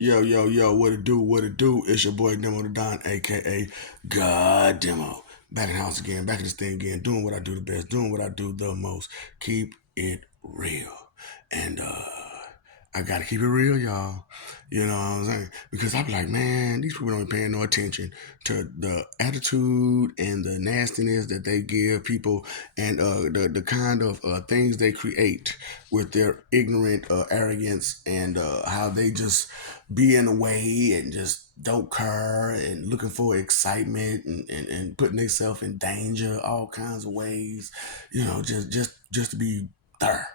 Yo, yo, yo, what it do, what it do? It's your boy Demo the Don, aka God Demo. Back in the house again, back in this thing again, doing what I do the best, doing what I do the most. Keep it real. And I gotta keep it real, y'all. You know what I'm saying? Because I be like, man, these people don't be paying no attention to the attitude and the nastiness that they give people and the kind of things they create with their ignorant arrogance and how they just be in the way and just don't care and looking for excitement and putting themselves in danger all kinds of ways, just to be there,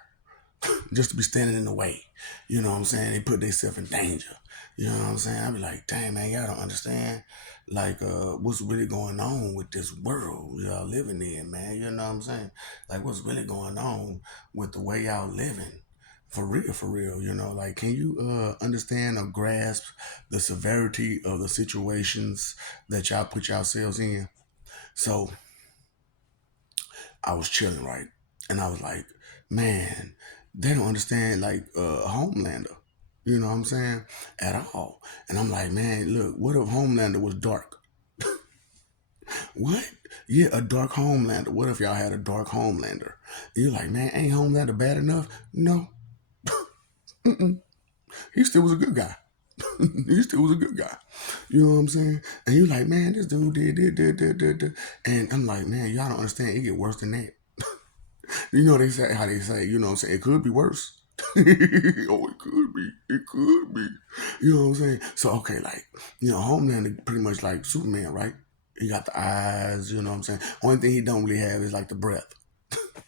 just to be standing in the way. You know what I'm saying? They put themselves in danger. You know what I'm saying? I be like, dang man, y'all don't understand like what's really going on with this world y'all living in, man. You know what I'm saying? Like what's really going on with the way y'all living. For real, like can you understand or grasp the severity of the situations that y'all put yourselves in? So I was chilling, right? And I was like, man, they don't understand like Homelander. You know what I'm saying? At all. And I'm like, man, look, what if Homelander was dark? What? Yeah, a dark Homelander. What if y'all had a dark Homelander? And you're like, man, ain't Homelander bad enough? No. Mm-mm. He still was a good guy. He still was a good guy. You know what I'm saying? And you're like, man, this dude did. And I'm like, man, y'all don't understand. It get worse than that. They say how they say, you know what I'm saying? It could be worse. Oh, it could be. It could be. You know what I'm saying? So okay, like, Homelander pretty much like Superman, right? He got the eyes, you know what I'm saying? Only thing he don't really have is like the breath.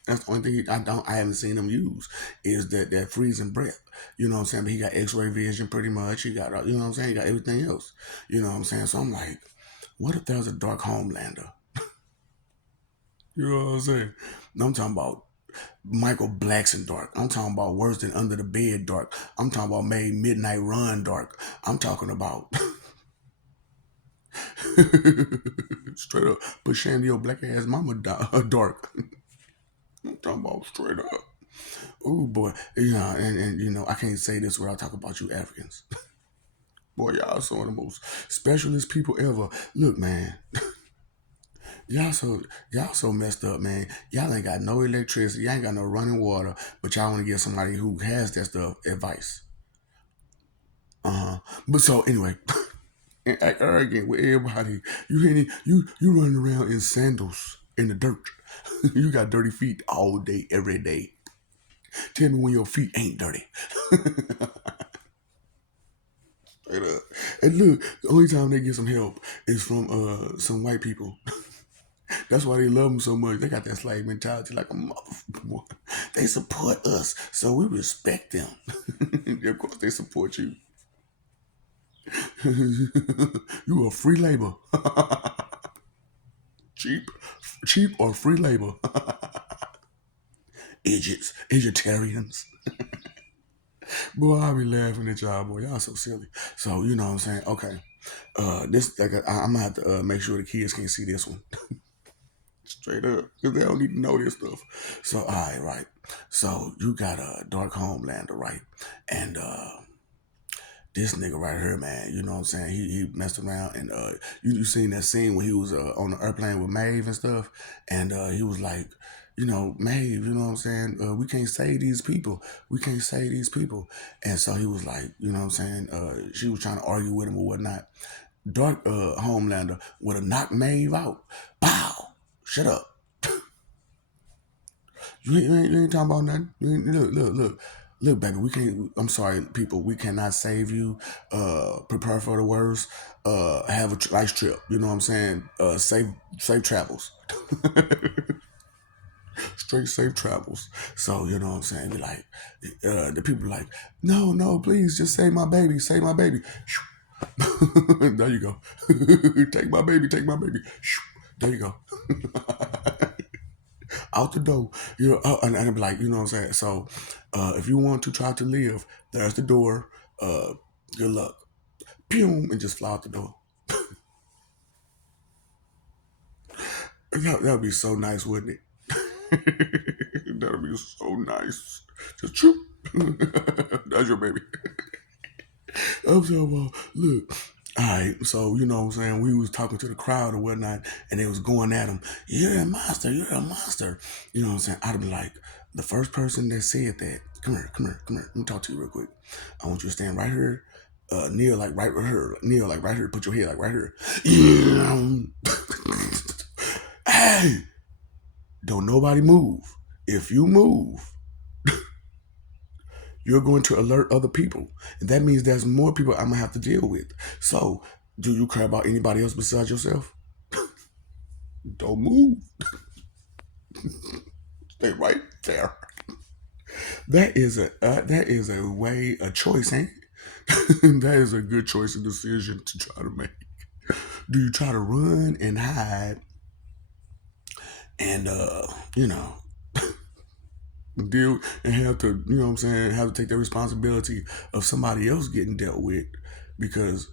That's the only thing I haven't seen him use is that freezing breath. You know what I'm saying? But he got X-ray vision pretty much. He got you know what I'm saying? He got everything else. You know what I'm saying? So I'm like, what if there was a dark Homelander? You know what I'm saying? I'm talking about Michael Blackson dark. I'm talking about worse than Under the Bed dark. I'm talking about made Midnight Run dark. I'm talking about straight up put Shandy your black ass mama dark. I'm talking about straight up. Oh boy, and I can't say this without talking about you Africans. Boy, y'all some of the most specialist people ever. Look, man, y'all so messed up, man. Y'all ain't got no electricity, y'all ain't got no running water, but y'all want to give somebody who has that stuff advice. But so anyway, and act arrogant with everybody. You running around in sandals in the dirt. You got dirty feet all day, every day. Tell me when your feet ain't dirty. Straight up. And look, the only time they get some help is from some white people. That's why they love them so much. They got that slave mentality like a motherfucker. They support us, so we respect them. Of course, they support you. You are free labor. cheap, cheap or free labor. Idiots, Idioterians. Boy, I be laughing at y'all, boy. Y'all so silly. So you know what I'm saying? Okay. This like I'm gonna have to make sure the kids can see this one straight up because they don't need to know this stuff. So all right. So you got a dark Homelander, right? And this nigga right here, man, you know what I'm saying? He messed around and you seen that scene when he was on the airplane with Maeve and stuff, and he was like, Maeve, you know what I'm saying? We can't save these people. We can't save these people. And so he was like, you know what I'm saying? She was trying to argue with him or whatnot. Dark Homelander would have knocked Maeve out. Bow. Shut up. You ain't talking about nothing. Look, baby. We can't. I'm sorry, people. We cannot save you. Prepare for the worst. Have a nice trip. You know what I'm saying? Safe travels. Straight safe travels. So you know what I'm saying? Be like, the people like, no, no, please, just save my baby. Save my baby. There you go. Take my baby. Take my baby. There you go. Out the door. And I'm like, you know what I'm saying? So if you want to try to live, there's the door. Good luck. Pew, and just fly out the door. That'd be so nice, wouldn't it? That'd be so nice. Just choop. That's your baby. I'm talking about, look. All right, so you know what I'm saying, we was talking to the crowd or whatnot, and they was going at him. You're a monster. You're a monster. You know what I'm saying? I'd be like, the first person that said that, come here, come here, come here. Let me talk to you real quick. I want you to stand right here, kneel like right here, kneel like right here. Put your head like right here. Yeah. Hey, don't nobody move. If you move, you're going to alert other people. And that means there's more people I'm going to have to deal with. So, do you care about anybody else besides yourself? Don't move. Stay right there. That is a choice, ain't it? That is a good choice and decision to try to make. Do you try to run and hide and you know, deal and have to, you know what I'm saying, have to take the responsibility of somebody else getting dealt with because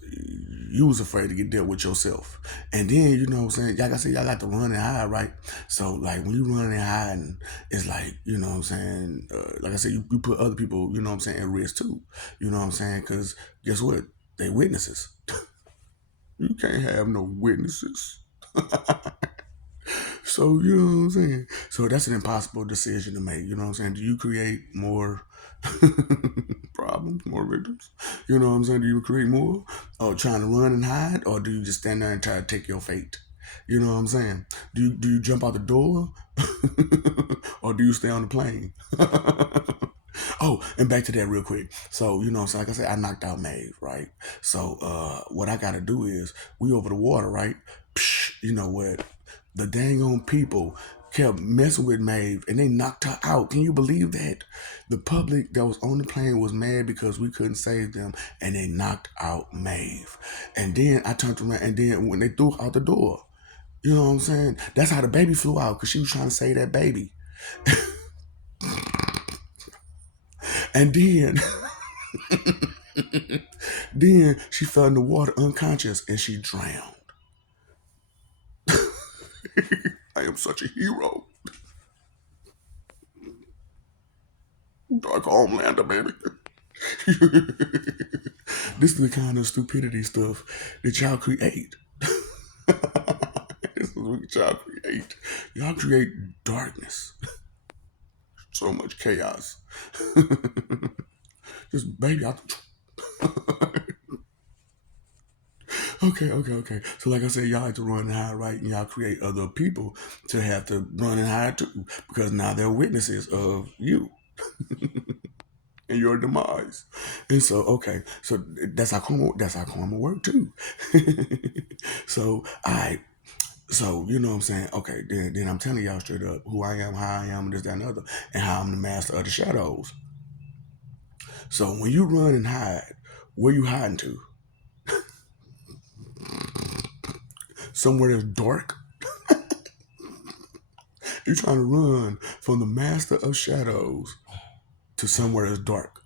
you was afraid to get dealt with yourself. And then, you know what I'm saying, like I said, y'all got to run and hide, right? So, like, when you run and hide, it's like, you know what I'm saying, like I said, you put other people, you know what I'm saying, at risk too. You know what I'm saying? Because guess what? They witnesses. You can't have no witnesses. So, you know what I'm saying? So that's an impossible decision to make. You know what I'm saying? Do you create more problems, more victims? You know what I'm saying? Do you create more? Or trying to run and hide? Or do you just stand there and try to take your fate? You know what I'm saying? Do you jump out the door? Or do you stay on the plane? Oh, and back to that real quick. So, you know, so like I said, I knocked out Maeve, right? So what I gotta do is we over the water, right? Psh, you know what? The dang on people kept messing with Maeve and they knocked her out. Can you believe that? The public that was on the plane was mad because we couldn't save them and they knocked out Maeve. And then I turned around and then when they threw her out the door, you know what I'm saying? That's how the baby flew out because she was trying to save that baby. And then then she fell in the water unconscious and she drowned. I am such a hero. Dark Homelander, baby. This is the kind of stupidity stuff that y'all create. This is what y'all create. Y'all create darkness. So much chaos. Just baby out the okay. So like I said, y'all like to run and hide, right? And y'all create other people to have to run and hide too, because now they're witnesses of you and your demise. And so, okay, so that's how karma work too. So I so you know what I'm saying? Okay, then I'm telling y'all straight up who I am, how I am, and this, that, and the other, and how I'm the master of the shadows. So when you run and hide, where you hiding to? Somewhere that's dark? You're trying to run from the master of shadows to somewhere that's dark.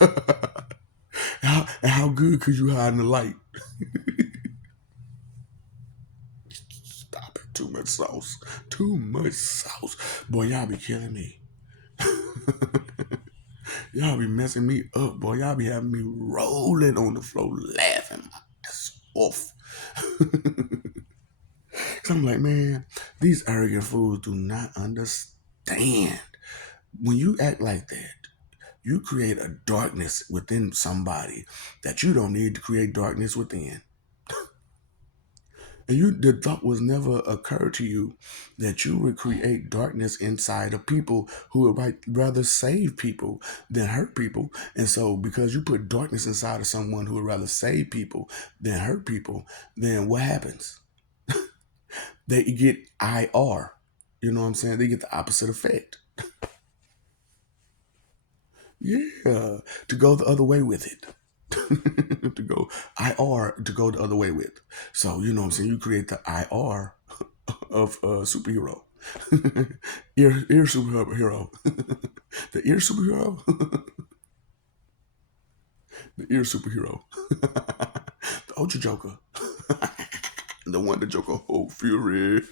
And how good could you hide in the light? Stop it. Too much sauce. Too much sauce. Boy, y'all be killing me. Y'all be messing me up, boy. Y'all be having me rolling on the floor laughing. That's off. Cause I'm like, man, these arrogant fools do not understand. When you act like that, you create a darkness within somebody that you don't need to create darkness within. And the thought was never occurred to you that you would create darkness inside of people who would rather save people than hurt people. And so, because you put darkness inside of someone who would rather save people than hurt people, then what happens? They get IR. You know what I'm saying? They get the opposite effect. Yeah, to go the other way with it. To go IR to go the other way with. So, you know what I'm saying? You create the IR of superhero. ear superhero. The ear superhero. The ear superhero. The Ultra Joker. The one that Joker hold fury.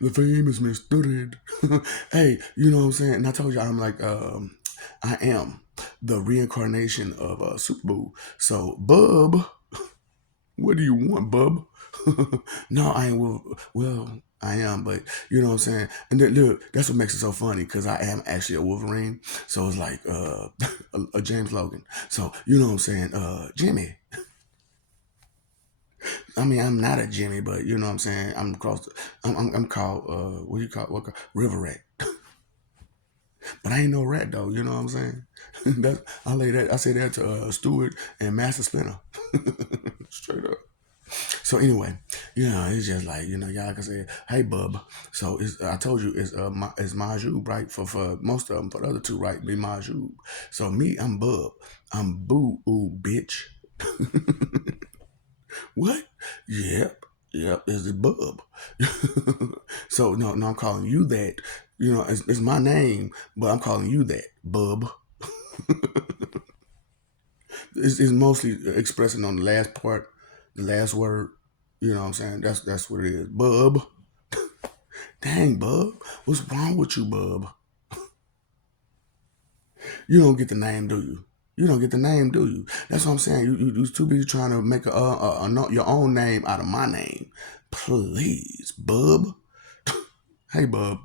The famous Mr. Red. Hey, you know what I'm saying? And I told you I'm like, I am. the reincarnation of Super Boo. So, Bub, what do you want, Bub? No, I ain't. Well, I am, but you know what I'm saying. And then, look, that's what makes it so funny because I am actually a Wolverine. So it's like a James Logan. So you know what I'm saying. Jimmy. I mean, I'm not a Jimmy, but you know what I'm saying. I'm across. I'm called. What do you call? What? River rat. But I ain't no rat though. You know what I'm saying. That's I lay that. I say that to Stewart and Master Splinter. Straight up. So anyway, it's just like y'all can say, "Hey, bub." So I told you it's Maju, right? For most of them, for the other two, right? Be Maju. So me, I'm bub. I'm boo ooh bitch. What? Yep. It's the bub. So no, I'm calling you that. It's my name, but I'm calling you that, bub. It's mostly expressing on the last part, the last word. You know what I'm saying? That's what it is. Bub. Dang, bub. What's wrong with you, bub? You don't get the name, do you? You don't get the name, do you? That's what I'm saying. You too busy trying to make your own name out of my name. Please, bub. Hey, bub.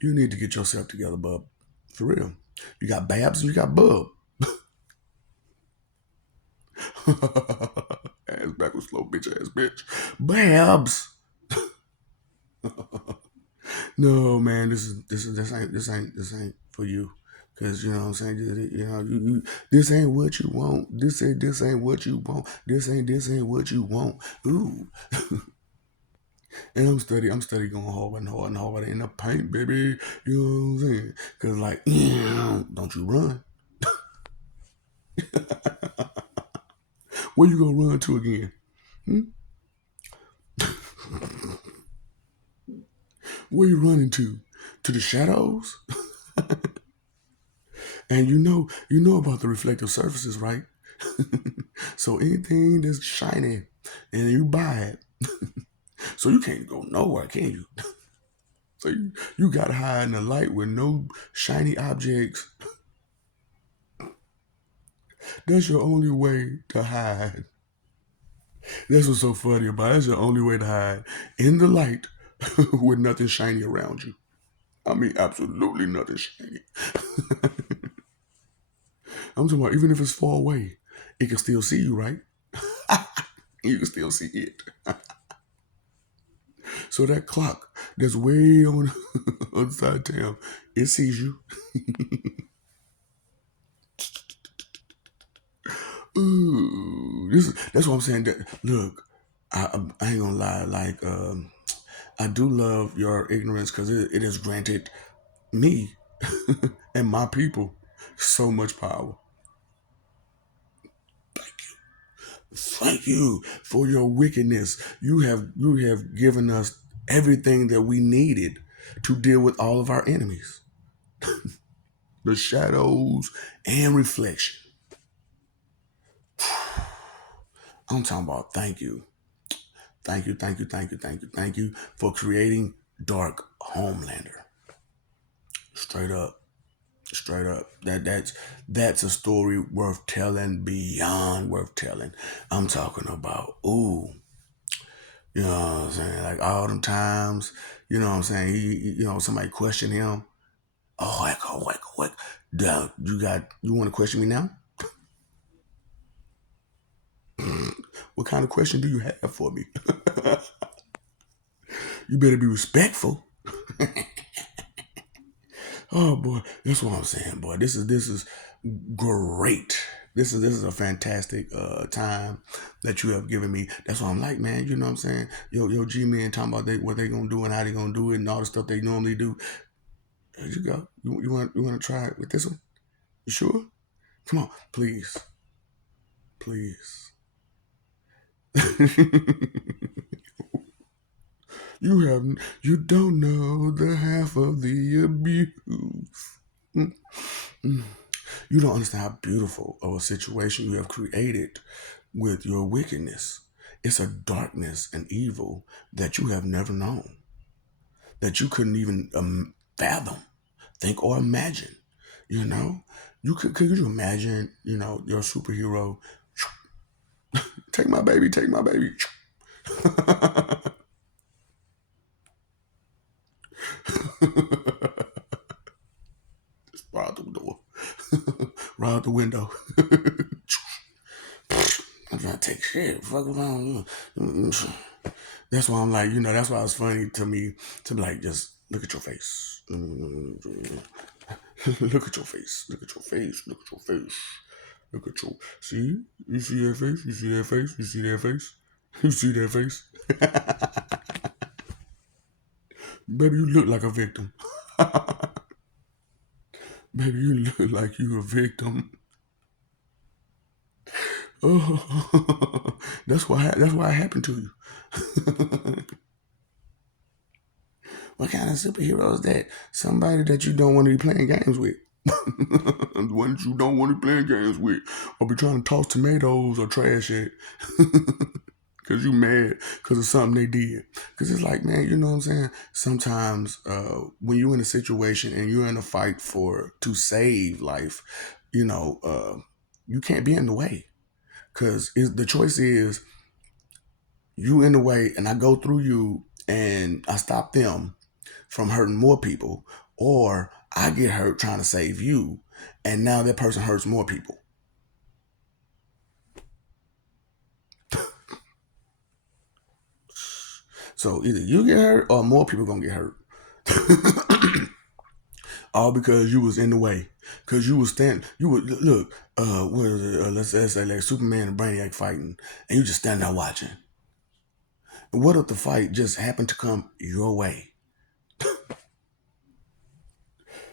You need to get yourself together, bub. For real. You got Babs and you got Bub. Ass backwards, slow bitch ass bitch. Babs. No, man, this ain't for you. Cause you know what I'm saying. This ain't what you want. This ain't what you want. This ain't what you want. Ooh, and I'm steady going hard and hard and hard in the paint, baby. You know what I'm saying? Cause like, don't you run. Where you gonna run to again? Hmm? Where you running to? To the shadows? And you know about the reflective surfaces, right? So anything that's shiny and you buy it, so you can't go nowhere, can you? So you gotta hide in the light with no shiny objects. That's your only way to hide. That's what's so funny about it. That's your only way to hide in the light with nothing shiny around you. I mean, absolutely nothing shiny. I'm talking about even if it's far away, it can still see you, right? You can still see it. So that clock that's way on the other side of town, it sees you. Ooh, that's what I'm saying. Look, I ain't gonna lie. Like, I do love your ignorance because it has granted me and my people so much power. Thank you for your wickedness. You have given us everything that we needed to deal with all of our enemies, the shadows and reflection. I'm talking about thank you for creating Dark Homelander. Straight up, straight up. That's a story worth telling, beyond worth telling. I'm talking about you know what I'm saying, like all them times, you know what I'm saying. Somebody question him. Oh, echo. Duh, you want to question me now? What kind of question do you have for me? You better be respectful. Oh boy, that's what I'm saying, boy. This is great. This is a fantastic time that you have given me. That's what I'm like, man. You know what I'm saying? Yo, G men talking about what they gonna do and how they gonna do it and all the stuff they normally do. There you go. You want to try it with this one? You sure? Come on, please, please. You don't know the half of the abuse. Mm, mm. You don't understand how beautiful of a situation you have created with your wickedness. It's a darkness and evil that you have never known, that you couldn't even fathom, think, or imagine. You know, Could you imagine, your superhero, take my baby, take my baby. Just right out the door. Right out the window. I'm trying to take shit. Fuck around. That's why I'm like, that's why it's funny to me to be like, just look at your face. Look at your face. Look at your face. Look at your face. Look at your. See? You see that face? You see that face? You see that face? You see that face? Baby, you look like a victim. Baby, you look like you a victim. Oh, that's why it happened to you. What kind of superhero is that? Somebody that you don't want to be playing games with. The one that you don't want to be playing games with. Or be trying to toss tomatoes or trash it. Because you mad because of something they did. Because it's like, man, you know what I'm saying? Sometimes when you're in a situation and you're in a fight to save life, you can't be in the way. Because the choice is you in the way and I go through you and I stop them from hurting more people, or I get hurt trying to save you, and now that person hurts more people. So either you get hurt or more people gonna get hurt. All because you was in the way. Cause you was you would look. What is it? Let's say like Superman and Brainiac fighting, and you just stand there watching. And what if the fight just happened to come your way?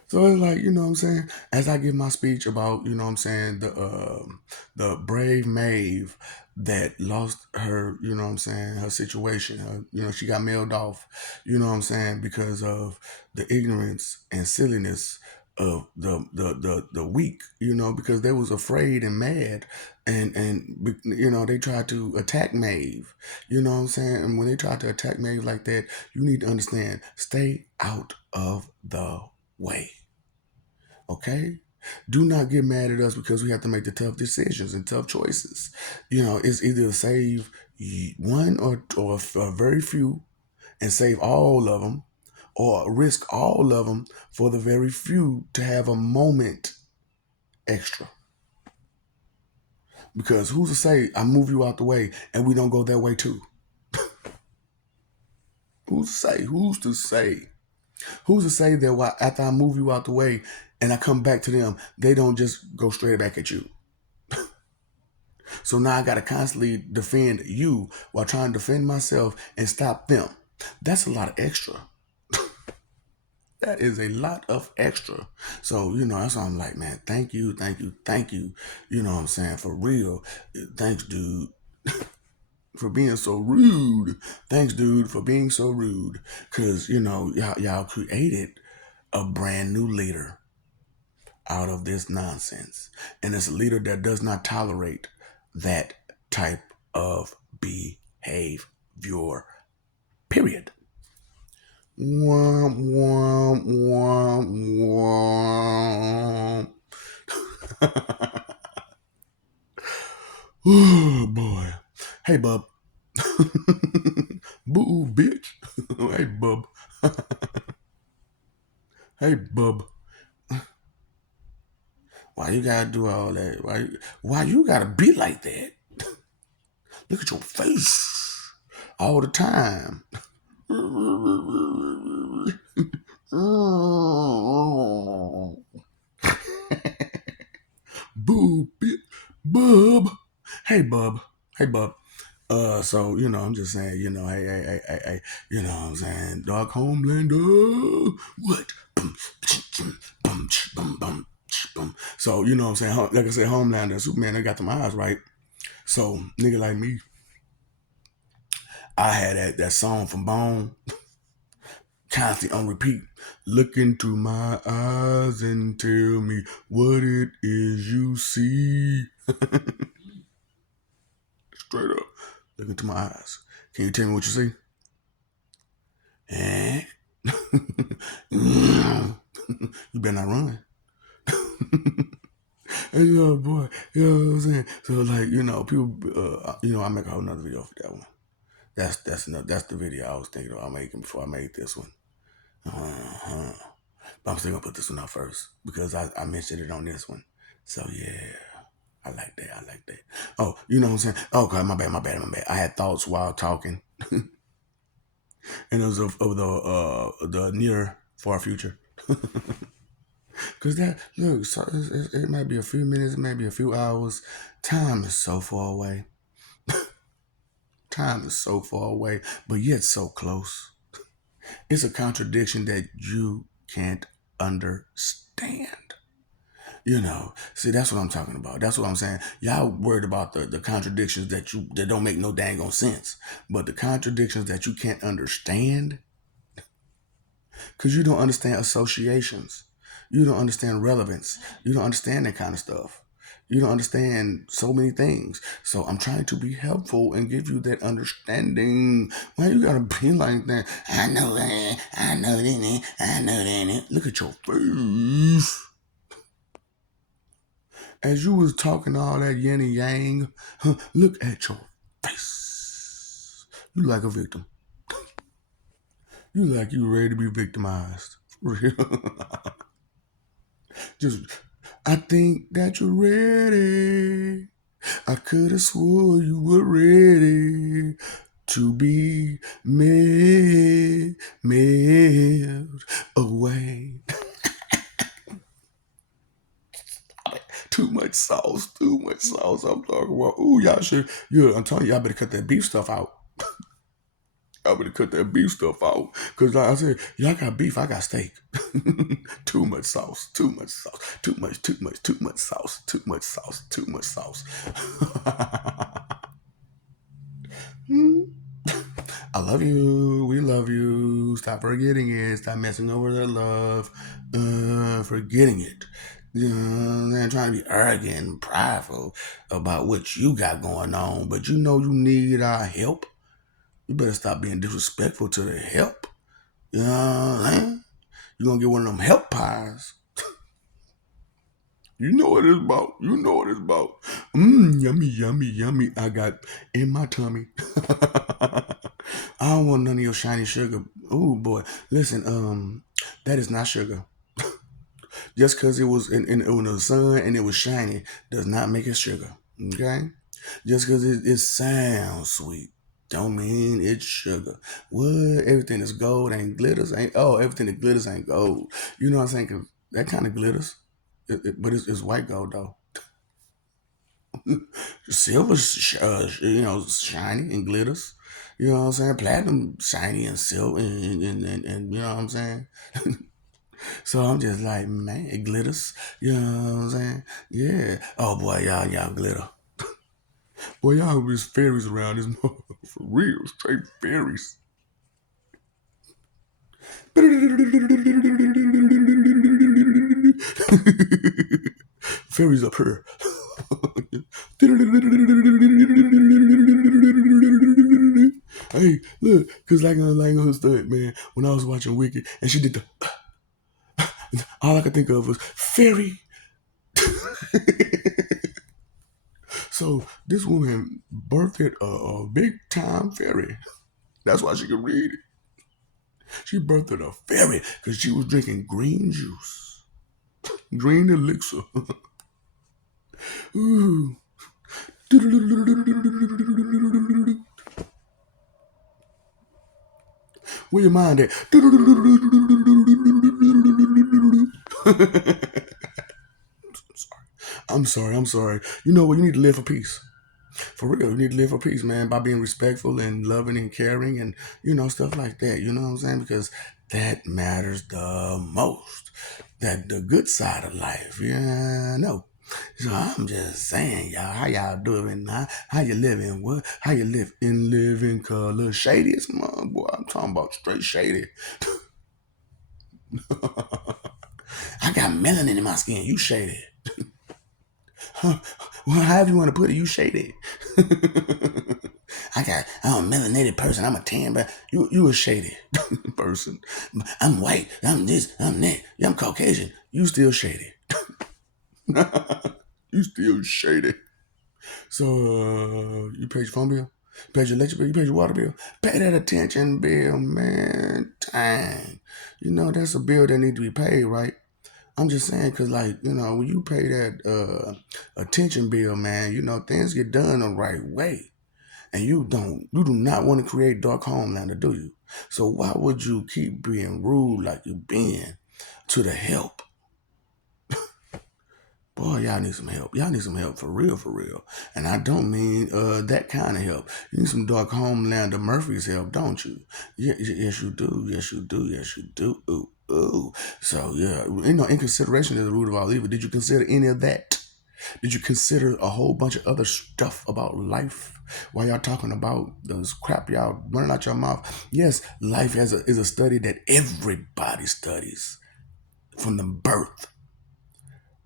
So it's like, you know what I'm saying? As I give my speech about, you know what I'm saying, the brave Maeve that lost her, you know what I'm saying, her situation. She got mailed off, you know what I'm saying, because of the ignorance and silliness of the weak, because they was afraid and mad and they tried to attack Maeve. You know what I'm saying? And when they tried to attack Maeve like that, you need to understand, stay out of the way. Okay? Do not get mad at us because we have to make the tough decisions and tough choices. It's either save one or very few and save all of them, or risk all of them for the very few to have a moment extra. Because who's to say I move you out the way and we don't go that way too? Who's to say? Who's to say? Who's to say that after I move you out the way and I come back to them, they don't just go straight back at you? So now I got to constantly defend you while trying to defend myself and stop them. That's a lot of extra. That is a lot of extra. So, that's why I'm like, man, thank you, thank you, thank you. You know what I'm saying? For real. Thanks, dude, for being so rude. Thanks, dude, for being so rude. Because, y'all created a brand new leader out of this nonsense. And it's a leader that does not tolerate that type of behavior. Period. Womp, womp, womp, womp. Oh, boy. Hey, bub. Boo, bitch. Hey, bub. Hey, bub. Why you gotta do all that? Why you gotta be like that? Look at your face all the time. Boo, bub. Hey, bub. Hey, bub. So I'm just saying, hey, you know what I'm saying, Dark Homelander. What? So you know what I'm saying, like I said, Homelander, Superman, they got them eyes right. So nigga like me, I had that song from Bone constantly on repeat. Look into my eyes and tell me what it is you see. Straight up. Look into my eyes. Can you tell me what you see? Eh? You better not run. And boy, you know what I'm saying? So like, people, I make a whole nother video for that one. That's the video I was thinking about making before I made this one. Uh-huh. But I'm still gonna put this one out first because I mentioned it on this one. So yeah. I like that. I like that. Oh, you know what I'm saying? Oh, God, my bad. I had thoughts while talking, and it was of the near far future. Cause that look, so it might be a few minutes, it might be a few hours. Time is so far away. Time is so far away, but yet so close. It's a contradiction that you can't understand. See, that's what I'm talking about. That's what I'm saying. Y'all worried about the contradictions that don't make no dang on sense. But the contradictions that you can't understand, because you don't understand associations. You don't understand relevance. You don't understand that kind of stuff. You don't understand so many things. So I'm trying to be helpful and give you that understanding. Why you gotta be like that? I know that. I know that. I know that. Look at your face. As you was talking all that yin and yang, look at your face. You like a victim. You like you ready to be victimized. For real. Just, I think that you're ready. I could have swore you were ready to be made away. Too much sauce. I'm talking about. Ooh, y'all should. Yeah, I'm telling you, y'all better cut that beef stuff out. Y'all better cut that beef stuff out. Because, like I said, y'all got beef, I got steak. Too much sauce. Too much sauce. Too much sauce. Too much sauce. I love you. We love you. Stop forgetting it. Stop messing over the love. Forgetting it. They're trying to be arrogant and prideful about what you got going on, but you know you need our help. You better stop being disrespectful to the help. You know what I'm saying? You're gonna get one of them help pies. You know what it's about. Yummy. I got in my tummy. I don't want none of your shiny sugar. Oh boy. Listen, that is not sugar. Just because it was in the sun and it was shiny does not make it sugar. Okay? Just because it sounds sweet don't mean it's sugar. What? Everything that's gold ain't glitters. Everything that glitters ain't gold. You know what I'm saying? 'Cause that kind of glitters. But it's white gold though. Silver, shiny and glitters. You know what I'm saying? Platinum, shiny and silver, and you know what I'm saying? So I'm just like, man, it glitters. You know what I'm saying? Yeah. Oh boy, y'all glitter. Boy, y'all be fairies around this motherfucker for real. Straight fairies. Fairies up here. Hey, look, cause like on stud, man. When I was watching Wicked, and she did the, all I could think of was fairy. So this woman birthed a big time fairy. That's why she could read it. She birthed a fairy because she was drinking green juice, green elixir. Ooh. Where your mind at? I'm sorry. You know what? You need to live for peace. For real, you need to live for peace, man, by being respectful and loving and caring and, stuff like that. You know what I'm saying? Because that matters the most. That the good side of life. Yeah, I know. So I'm just saying, y'all, how y'all doing? How you living? What? How you live in living color? Shady as mom, boy. I'm talking about straight shady. I got melanin in my skin. You shady. Well, however you want to put it, you shady. I'm a melanated person. I'm a tan, but you a shady person. I'm white. I'm this. I'm that. I'm Caucasian. You still shady. You still shady. So you paid your phone bill, you paid your electric bill, you paid your water bill. Pay that attention bill, man. Dang. You know that's a bill that need to be paid, right? I'm just saying, cause like when you pay that attention bill, man, things get done the right way, and you do not want to create dark Homelander, do you? So why would you keep being rude like you been to the help? Boy, y'all need some help. Y'all need some help for real, for real. And I don't mean that kind of help. You need some dark Homelander Murphy's help, don't you? Yes, you do. Yes, you do. Yes, you do. Ooh, ooh. So yeah, inconsideration is the root of all evil. Did you consider any of that? Did you consider a whole bunch of other stuff about life while y'all talking about those crap y'all running out your mouth? Yes, life is a study that everybody studies from the birth.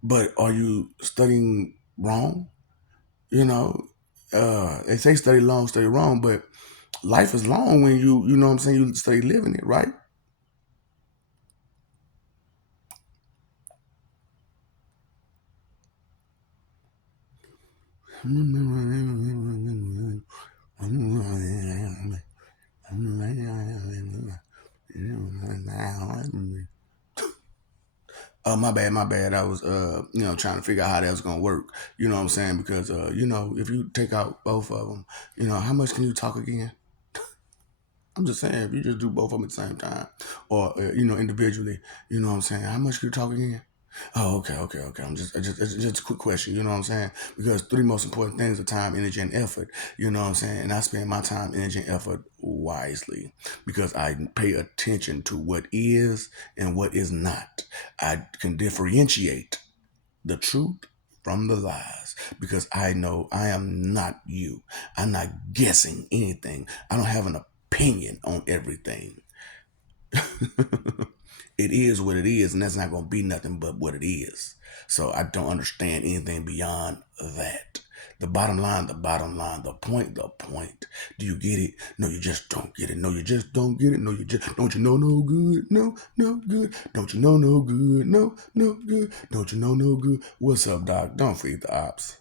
But are you studying wrong? You know, they say study long, study wrong, but life is long when you know what I'm saying, you study living it, right? Oh, my bad, my bad. I was, trying to figure out how that was gonna work. You know what I'm saying? Because, if you take out both of them, how much can you talk again? I'm just saying, if you just do both of them at the same time, or individually, you know what I'm saying? How much can you talk again? Oh, okay, okay, okay. It's just a quick question. You know what I'm saying? Because three most important things are time, energy, and effort. You know what I'm saying? And I spend my time, energy, and effort wisely because I pay attention to what is and what is not. I can differentiate the truth from the lies because I know I am not you. I'm not guessing anything. I don't have an opinion on everything. It is what it is, and that's not going to be nothing but what it is. So I don't understand anything beyond that. The bottom line, the bottom line, the point, the point. Do you get it? No, you just don't get it. No, you just don't get it. No, you just don't you know no good. No, no good. Don't you know no good. No, no good. Don't you know no good. What's up, Doc? Don't feed the ops.